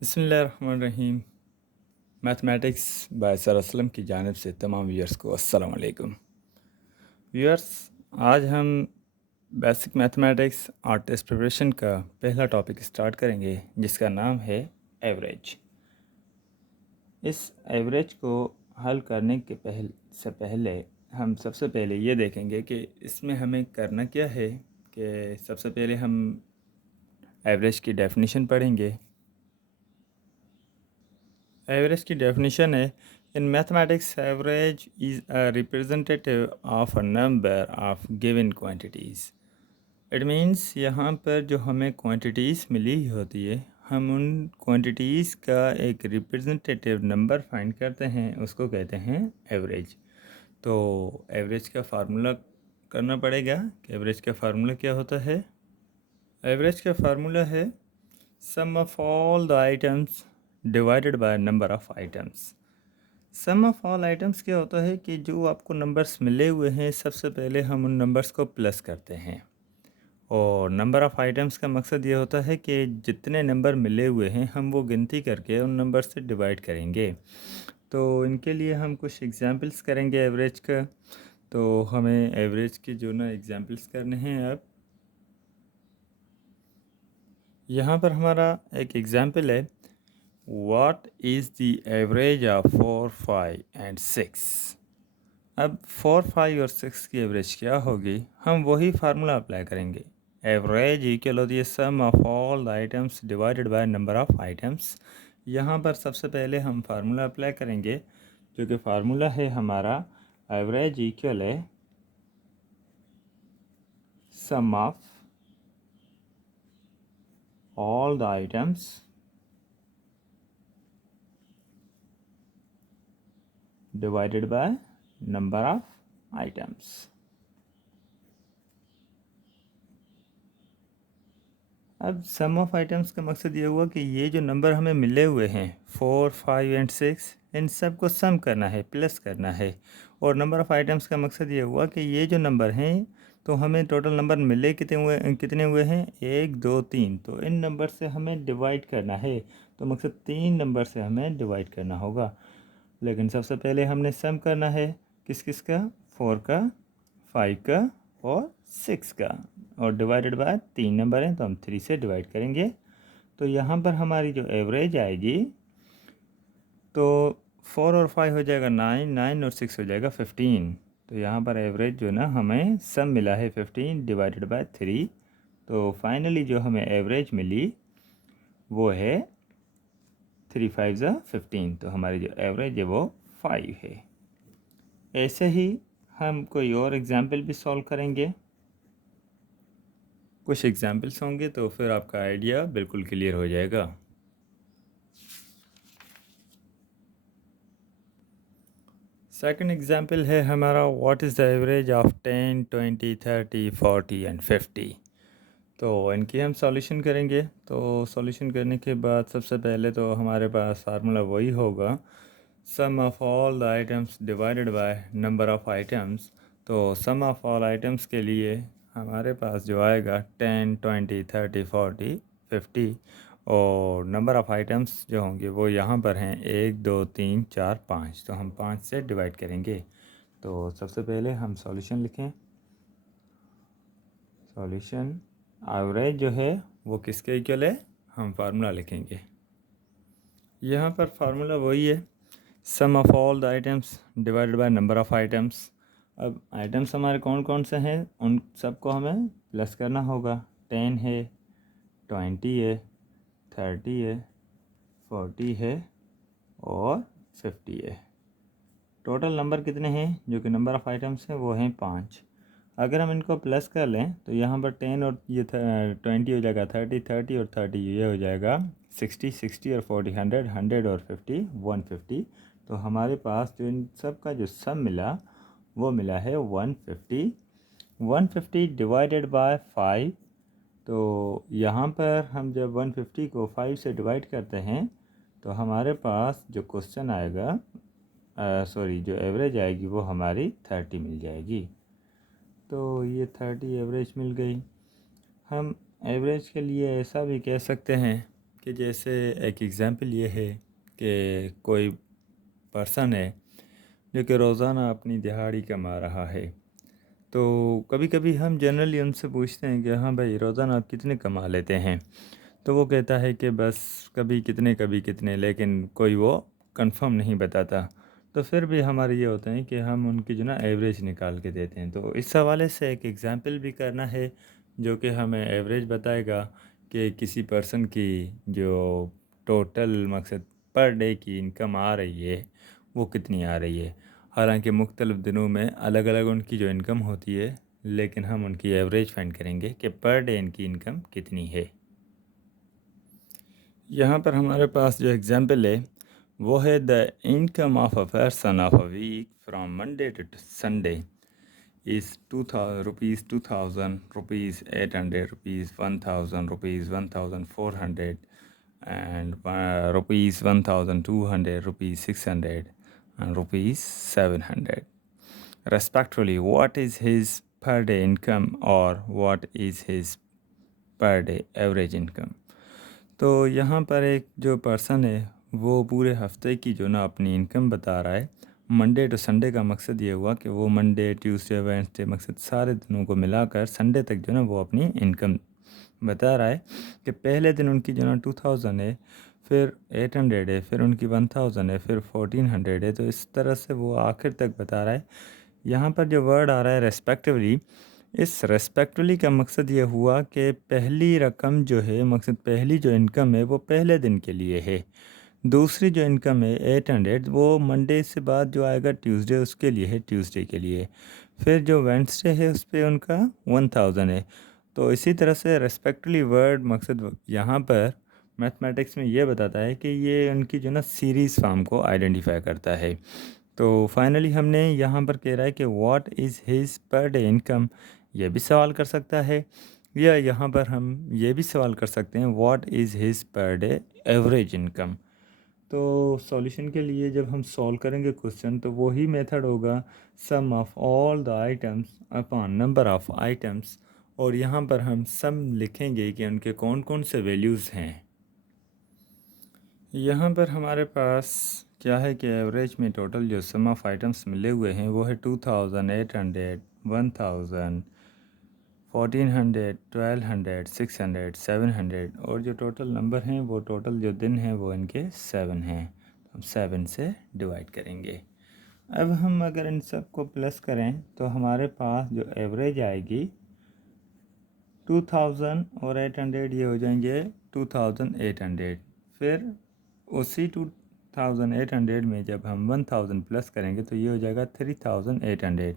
बिस्मिल्लाहिर्रहमानिर्रहीम। Mathematics bye sir Aslam की जानिब से तमाम व्यूअर्स को अस्सलाम वालेकुम। व्यूअर्स, आज हम बेसिक मैथमेटिक्स और टेस्ट प्रिपरेशन का पहला टॉपिक स्टार्ट करेंगे, जिसका नाम है एवरेज। इस एवरेज को हल करने के पहले हम सबसे पहले ये देखेंगे कि इसमें हमें करना क्या है। कि सबसे पहले हम एवरेज की डेफिनेशन पढ़ेंगे। एवरेज की डेफिनेशन है, in mathematics average is a representative of a number of given quantities. It means यहाँ पर जो हमें क्वांटिटीज़ मिली होती है, हम उन क्वांटिटीज़ का एक रिप्रेजेंटेटिव नंबर फाइंड करते हैं, उसको कहते हैं एवरेज। तो एवरेज का फार्मूला करना पड़ेगा कि एवरेज का फार्मूला क्या होता है। एवरेज का फार्मूला है sum of all the items divided by number of items. Sum of all items क्या होता है कि जो आपको नंबर्स मिले हुए हैं, सबसे पहले हम उन नंबर्स को प्लस करते हैं। और नंबर ऑफ़ आइटम्स का मकसद ये होता है कि जितने नंबर मिले हुए हैं हम वो गिनती करके उन नंबर से डिवाइड करेंगे। तो इनके लिए हम कुछ एग्जांपल्स करेंगे एवरेज का। तो हमें एवरेज के जो ना एग्जांपल्स करने हैं। अब यहाँ पर हमारा एक एग्जांपल है, what is the average of 4, 5 and 6। अब 4, 5 और 6 की एवरेज क्या होगी, हम वही फार्मूला अप्लाई करेंगे। एवरेज इक्वल होती है sum of all the items divided by number of items. यहाँ पर सबसे पहले हम फार्मूला अप्लाई करेंगे, जो कि फार्मूला है हमारा एवरेज इक्वल है sum of all the items divided by number of items. अब सम ऑफ आइटम्स का मकसद ये हुआ कि ये जो नंबर हमें मिले हुए हैं 4, 5 एंड 6, इन सब को सम करना है, प्लस करना है। और नंबर ऑफ़ आइटम्स का मकसद ये हुआ कि ये जो नंबर हैं, तो हमें टोटल नंबर मिले कितने हुए हैं, 1, 2, 3। तो इन नंबर से हमें डिवाइड करना है। तो मकसद 3 नंबर से हमें डिवाइड करना होगा। लेकिन सबसे पहले हमने सम करना है किस किस का, 4 का, 5 का और 6 का। और डिवाइडेड बाय 3 नंबर हैं, तो हम 3 से डिवाइड करेंगे। तो यहाँ पर हमारी जो एवरेज आएगी, तो 4 और 5 हो जाएगा 9, 9 और 6 हो जाएगा 15। तो यहाँ पर एवरेज जो ना हमें सम मिला है 15 डिवाइडेड बाय 3। तो फाइनली जो हमें एवरेज मिली वो है 3 5 ज़ा 15। तो हमारी जो एवरेज है वो 5 है। ऐसे ही हम कोई और एग्जाम्पल भी सॉल्व करेंगे। कुछ एग्जाम्पल्स होंगे तो फिर आपका आइडिया बिल्कुल क्लियर हो जाएगा। सेकंड एग्जाम्पल है हमारा, what is the average of 10, 20, 30, 40 and 50। तो इनकी हम सॉल्यूशन करेंगे। तो सॉल्यूशन करने के बाद सबसे पहले तो हमारे पास फार्मूला वही होगा, sum of all the items divided by number of items. तो सम ऑफ ऑल आइटम्स के लिए हमारे पास जो आएगा 10, 20, 30, 40, 50। और नंबर ऑफ़ आइटम्स जो होंगे वो यहाँ पर हैं 1, 2, 3, 4, 5। तो हम 5 से डिवाइड करेंगे। तो सबसे पहले हम सॉल्यूशन लिखें। सॉल्यूशन एवरेज जो है वो किसके इक्वल है, हम फार्मूला लिखेंगे। यहाँ पर फार्मूला वही है, sum of all the items divided by number of items. अब आइटम्स हमारे कौन कौन से हैं, उन सबको हमें प्लस करना होगा। 10 है, 20 है, 30 है, 40 है और 50 है। टोटल नंबर कितने हैं, जो कि नंबर ऑफ़ आइटम्स हैं, वो हैं 5। अगर हम इनको प्लस कर लें तो यहाँ पर 10 और ये 20 हो जाएगा 30, 30 और 30 ये हो जाएगा 60, 60 और 40 100, 100 और 50 150। तो हमारे पास जो इन सब का जो सम मिला वो मिला है 150। 150 डिवाइडेड बाय 5। तो यहाँ पर हम जब 150 को 5 से डिवाइड करते हैं तो हमारे पास जो क्वेश्चन आएगा, जो एवरेज आएगी वो हमारी 30 मिल जाएगी। तो ये 30 एवरेज मिल गई। हम एवरेज के लिए ऐसा भी कह सकते हैं कि जैसे एक एग्ज़ाम्पल ये है कि कोई पर्सन है जो कि रोज़ाना अपनी दिहाड़ी कमा रहा है। तो कभी कभी हम जनरली उनसे पूछते हैं कि हाँ भाई, रोज़ाना आप कितने कमा लेते हैं? तो वो कहता है कि बस कभी कितने, लेकिन कोई वो कंफर्म नहीं बताता। तो फिर भी हमारे ये होता है कि हम उनकी जो ना एवरेज निकाल के देते हैं। तो इस हवाले से एक एग्ज़ाम्पल भी करना है जो कि हमें एवरेज बताएगा कि किसी पर्सन की जो टोटल मकसद पर डे की इनकम आ रही है वो कितनी आ रही है। हालांकि मुख्तलिफ़ दिनों में अलग अलग उनकी जो इनकम होती है, लेकिन हम उनकी एवरेज फाइंड करेंगे कि पर डे इनकी इनकम कितनी है। यहाँ पर हमारे पास जो एग्ज़ाम्पल है वो है the income of a person of a week from Monday to Sunday is 2000 rupees, 2000 rupees, 800 rupees, 1000 rupees, 1400 and rupees 1200, rupees 600 and rupees 700 respectively. What is his per day income or what is his per day average income? तो यहाँ पर एक जो person है वो पूरे हफ्ते की जो ना अपनी इनकम बता रहा है। मंडे टू संडे का मकसद ये हुआ कि वो मंडे, ट्यूसडे, वेडनेसडे, मकसद सारे दिनों को मिलाकर संडे तक जो ना वो अपनी इनकम बता रहा है कि पहले दिन उनकी जो ना 2000 है, फिर 800 है, फिर उनकी 1000 है, फिर 1400 है। तो इस तरह से वो आखिर तक बता रहा है। यहाँ पर जो वर्ड आ रहा है रेस्पेक्टिवली, इस रेस्पेक्टिवली का मकसद ये हुआ कि पहली रकम जो है, मकसद पहली जो इनकम है वो पहले दिन के लिए है। दूसरी जो इनकम है 800, वो मंडे से बाद जो आएगा ट्यूसडे उसके लिए है, ट्यूसडे के लिए। फिर जो वेडनेसडे है उस पर उनका 1000 है। तो इसी तरह से रेस्पेक्टिवली वर्ड मकसद यहाँ पर मैथमेटिक्स में ये बताता है कि ये उनकी जो ना सीरीज़ फॉर्म को आइडेंटिफाई करता है। तो फाइनली हमने यहाँ पर कह रहा है कि what is his per day income, ये भी सवाल कर सकता है, या यहाँ पर हम ये भी सवाल कर सकते हैं what is his per day average income. तो सॉल्यूशन के लिए जब हम सॉल्व करेंगे क्वेश्चन तो वही मेथड होगा, sum of all the items upon number of items, और यहाँ पर हम सम लिखेंगे कि उनके कौन कौन से वैल्यूज़ हैं। यहाँ पर हमारे पास क्या है कि एवरेज में टोटल जो सम ऑफ आइटम्स मिले हुए हैं वो है 2000, 800, 1000, 1400, 1200, 600, 700, और जो टोटल नंबर हैं वो टोटल जो दिन हैं वो इनके 7 हैं। हम 7 से डिवाइड करेंगे। अब हम अगर इन सब को प्लस करें तो हमारे पास जो एवरेज आएगी 2000 और 800, ये हो जाएंगे 2800। फिर उसी 2800 में जब हम 1000 प्लस करेंगे तो ये हो जाएगा 3800।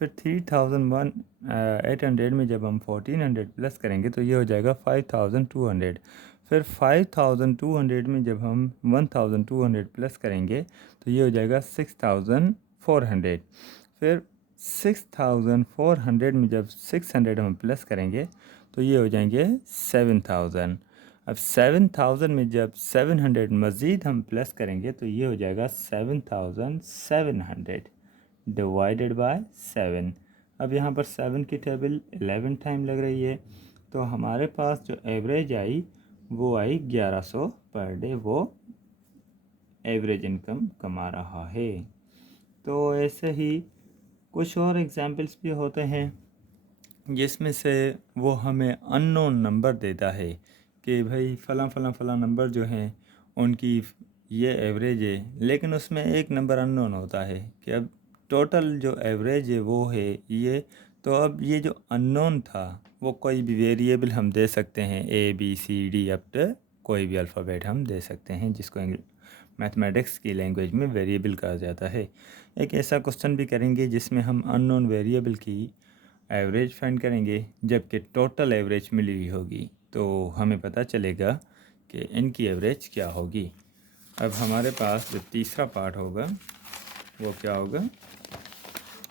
फिर 3800 में जब हम 1400 प्लस करेंगे तो ये हो जाएगा 5200। फिर 5200 में जब हम 1200 प्लस करेंगे तो ये हो जाएगा 6400। फिर 6400 में जब 600 हम प्लस करेंगे तो ये हो जाएंगे 7000। अब 7000 में जब 700 मज़ीद हम प्लस करेंगे तो ये हो जाएगा 7700 डिवाइडेड बाय 7। अब यहाँ पर 7 की टेबल 11 टाइम लग रही है, तो हमारे पास जो एवरेज आई वो आई 1100 पर डे, वो एवरेज इनकम कमा रहा है। तो ऐसे ही कुछ और एग्जांपल्स भी होते हैं जिसमें से वो हमें अननोन नंबर देता है कि भाई फ़लाँ नंबर जो हैं उनकी ये एवरेज है, लेकिन उसमें एक नंबर अननोन होता है कि अब टोटल जो एवरेज है वो है ये। तो अब ये जो अननोन था वो कोई भी वेरिएबल हम दे सकते हैं, ABCD अप टू कोई भी अल्फ़ाबेट हम दे सकते हैं, जिसको मैथमेटिक्स की लैंग्वेज में वेरिएबल कहा जाता है। एक ऐसा क्वेश्चन भी करेंगे जिसमें हम अननोन वेरिएबल की एवरेज फाइंड करेंगे, जबकि टोटल एवरेज मिली हुई होगी, तो हमें पता चलेगा कि इनकी एवरेज क्या होगी। अब हमारे पास जो तीसरा पार्ट होगा वो क्या होगा,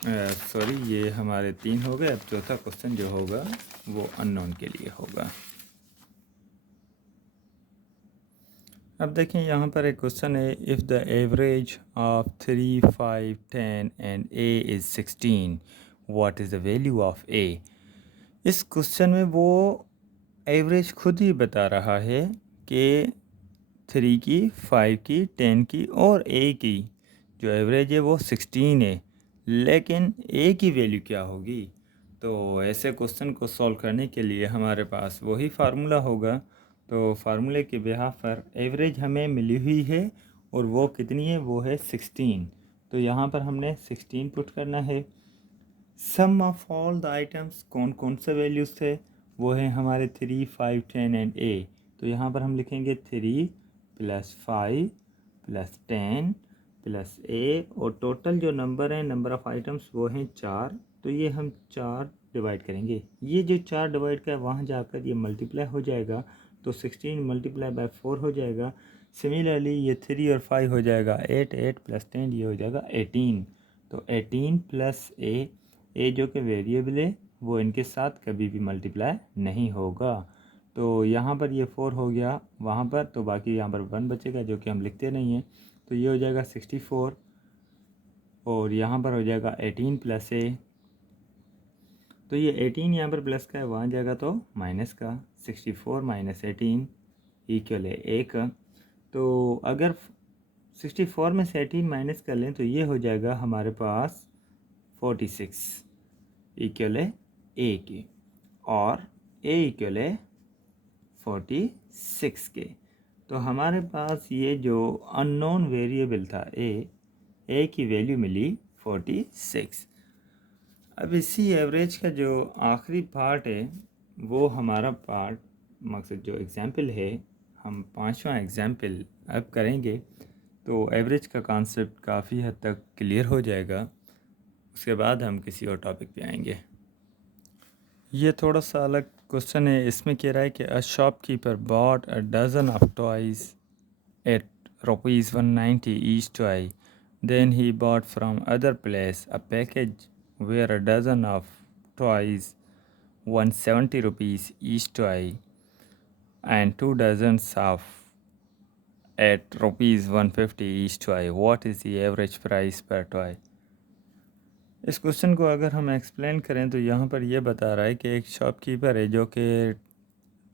सॉरी ये हमारे 3 हो गए। अब चौथा क्वेश्चन जो होगा वो अननोन के लिए होगा। अब देखें यहाँ पर एक क्वेश्चन है, if the average of 3, 5, 10 and A is 16, what is the value of A। इस क्वेश्चन में वो एवरेज खुद ही बता रहा है कि 3 की, 5 की, 10 की और ए की जो एवरेज है वो 16 है, लेकिन ए की वैल्यू क्या होगी। तो ऐसे क्वेश्चन को सॉल्व करने के लिए हमारे पास वही फार्मूला होगा। तो फार्मूले के बिहाफ पर एवरेज हमें मिली हुई है और वो कितनी है, वो है 16। तो यहाँ पर हमने 16 पुट करना है। Sum of all the items, कौन कौन से वैल्यूज़ थे, वो है हमारे 3, 5, 10 एंड ए। तो यहाँ पर हम लिखेंगे 3 + 5 + 10 + ए, और टोटल जो नंबर है, नंबर ऑफ़ आइटम्स, वो हैं 4। तो ये हम 4 डिवाइड करेंगे। ये जो 4 डिवाइड का वहाँ जाकर ये मल्टीप्लाई हो जाएगा, तो 16 × 4 हो जाएगा। सिमिलरली ये 3 और 5 हो जाएगा 8, 8 + 10 ये हो जाएगा 18। तो 18 + ए जो कि वेरिएबल है वो इनके साथ कभी भी मल्टीप्लाई नहीं होगा। तो यहाँ पर ये 4 हो गया वहाँ पर, तो बाकी यहाँ पर 1 बचेगा जो कि हम लिखते नहीं हैं। तो ये हो जाएगा 64 और यहाँ पर हो जाएगा 18 + ए। तो ये 18 यहाँ पर प्लस का है, वहाँ जाएगा तो माइनस का। 64 - 18 इक्वल है 1। तो अगर 64 में से 18 माइनस कर लें तो ये हो जाएगा हमारे पास 46 इक्वल है ए के, और ए इक्वल है 46 के। तो हमारे पास ये जो अननोन वेरिएबल था ए की वैल्यू मिली 46। अब इसी एवरेज का जो आखिरी पार्ट है वो हमारा पार्ट, मकसद जो एग्ज़ाम्पल है, हम 5वां एग्ज़ाम्पल अब करेंगे। तो एवरेज का कॉन्सेप्ट काफ़ी हद तक क्लियर हो जाएगा। उसके बाद हम किसी और टॉपिक पे आएंगे। ये थोड़ा सा अलग क्वेश्चन है। इसमें कह रहा है कि a shopkeeper bought a dozen of toys at ₹190 each toy, then he bought from other place a package where a dozen of toys ₹170 each toy and 2 dozens of at ₹150 each toy. What is the average price per toy? इस question को अगर हम explain करें तो यहाँ पर यह बता रहा है कि एक शॉपकीपर है जो कि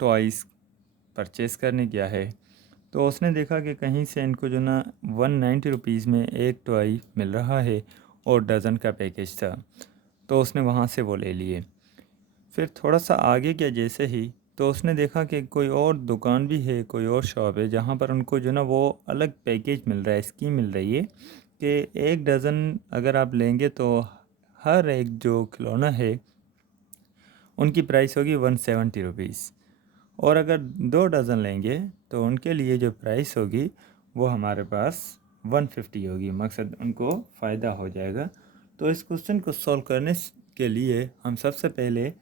टॉयज़ परचेज़ करने गया है। तो उसने देखा कि कहीं से इनको जो ना ₹190 में एक टॉय मिल रहा है और डज़न का पैकेज था, तो उसने वहाँ से वो ले लिए। फिर थोड़ा सा आगे गया जैसे ही, तो उसने देखा कि कोई और दुकान भी है, कोई और शॉप है जहाँ पर उनको जो ना वो अलग पैकेज मिल रहा है, स्कीम मिल रही है कि 1 डज़न अगर आप लेंगे तो हर एक जो खिलौना है उनकी प्राइस होगी ₹170, और अगर 2 डज़न लेंगे तो उनके लिए जो प्राइस होगी वो हमारे पास 150 होगी। मकसद उनको फ़ायदा हो जाएगा। तो इस क्वेश्चन को सॉल्व करने के लिए हम सबसे पहले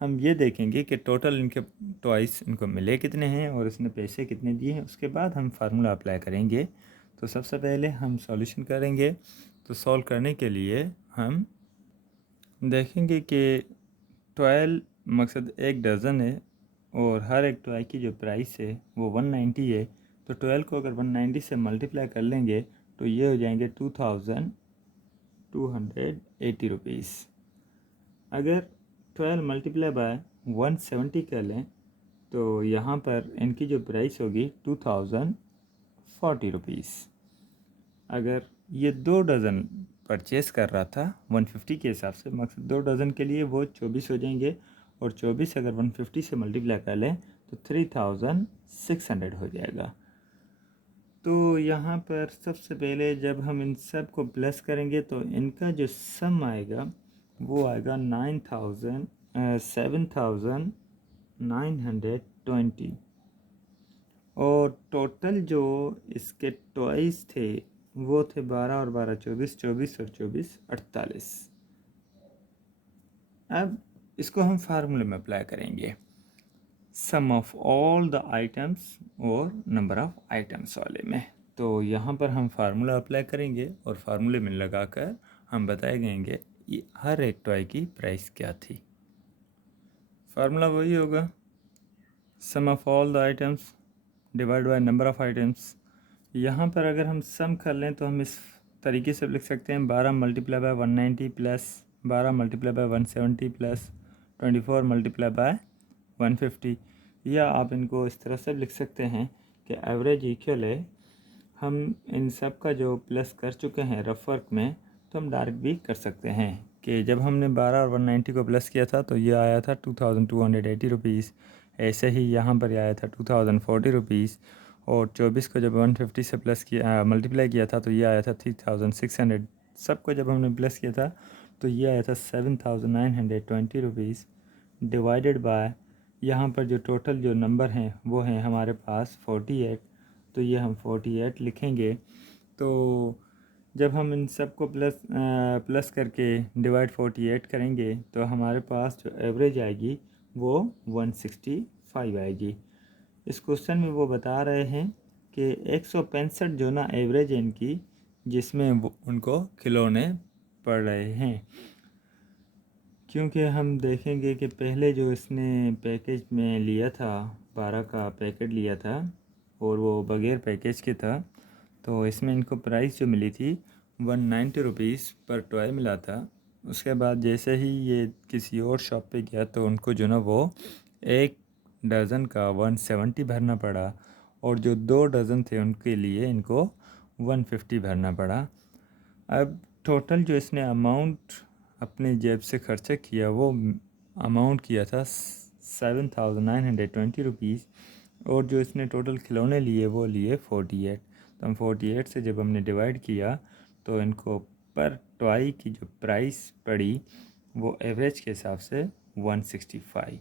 हम ये देखेंगे कि टोटल इनके टॉयस इनको मिले कितने हैं और इसने पैसे कितने दिए हैं। उसके बाद हम फार्मूला अप्लाई करेंगे। तो सबसे पहले हम सॉल्यूशन करेंगे। तो सॉल्व करने के लिए हम देखेंगे कि 12 मकसद 1 डज़न है और हर एक टॉय की जो प्राइस है वो 190 है। तो 12 को अगर 190 से मल्टीप्लाई कर लेंगे तो ये हो जाएंगे 2280 रुपीज़। अगर 12 मल्टीप्लाई बाय 170 कर लें तो यहाँ पर इनकी जो प्राइस होगी 2040 रुपीज़। अगर ये 2 डज़न परचेज़ कर रहा था 150 के हिसाब से, मकसद 2 डज़न के लिए वो 24 हो जाएंगे, और 24 अगर 150 से मल्टीप्लाई कर लें तो 3600 हो जाएगा। तो यहाँ पर सबसे पहले जब हम इन सब को प्लस करेंगे तो इनका जो सम आएगा वो आएगा 7920, और टोटल जो इसके टॉयज़ थे वो थे 12 और 12 24, 24 और 24 48। अब इसको हम फार्मूले में अप्लाई करेंगे, सम ऑफ ऑल द आइटम्स और नंबर ऑफ आइटम्स वाले में। तो यहाँ पर हम फार्मूला अप्लाई करेंगे और फार्मूले में लगाकर हम बताएंगे ये हर एक टॉय की प्राइस क्या थी। फार्मूला वही होगा, sum of all the items divide by number of items. यहाँ पर अगर हम सम कर लें तो हम इस तरीके से लिख सकते हैं, 12 multiply by 190 plus 12 multiply by 170 plus 24 multiply by 150। या आप इनको इस तरह से लिख सकते हैं कि एवरेज इक्वल है, हम इन सब का जो प्लस कर चुके हैं रफ वर्क में, तो हम डायरेक्ट भी कर सकते हैं कि जब हमने 12 और 190 को प्लस किया था तो ये आया था 2280 रुपीज़। ऐसे ही यहाँ पर आया था 2040 रुपीज़। और 24 को जब 150 से प्लस किया मल्टीप्लाई किया था तो ये आया था 3600। सबको जब हमने प्लस किया था तो ये आया था 7920 रुपीज़ डिवाइडेड बाय, यहाँ पर जो टोटल जो नंबर हैं वो हैं हमारे पास 48। तो ये हम 48 लिखेंगे। तो जब हम इन सब को प्लस करके डिवाइड 48 करेंगे तो हमारे पास जो एवरेज आएगी वो 165 आएगी। इस क्वेश्चन में वो बता रहे हैं कि 165 जो ना एवरेज है इनकी, जिसमें उनको खिलौने पड़ रहे हैं। क्योंकि हम देखेंगे कि पहले जो इसने पैकेज में लिया था 12 का पैकेट लिया था और वो बगैर पैकेज के था, तो इसमें इनको प्राइस जो मिली थी 190 रुपीज़ पर टॉय मिला था। उसके बाद जैसे ही ये किसी और शॉप पे गया तो उनको जो ना वो 1 डज़न का 170 भरना पड़ा, और जो 2 डज़न थे उनके लिए इनको 150 भरना पड़ा। अब टोटल जो इसने अमाउंट अपने जेब से खर्चा किया वो अमाउंट किया था 7920 रुपीज़, और जो इसने टोटल खिलौने लिए वो लिए 48। तो हम 48 से जब हमने डिवाइड किया तो इनको पर टॉय की जो प्राइस पड़ी वो एवरेज के हिसाब से 165।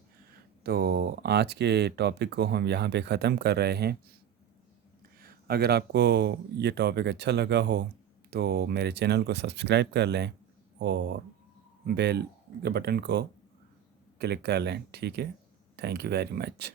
तो आज के टॉपिक को हम यहाँ पे ख़त्म कर रहे हैं। अगर आपको ये टॉपिक अच्छा लगा हो तो मेरे चैनल को सब्सक्राइब कर लें और बेल के बटन को क्लिक कर लें। ठीक है, थैंक यू वेरी मच।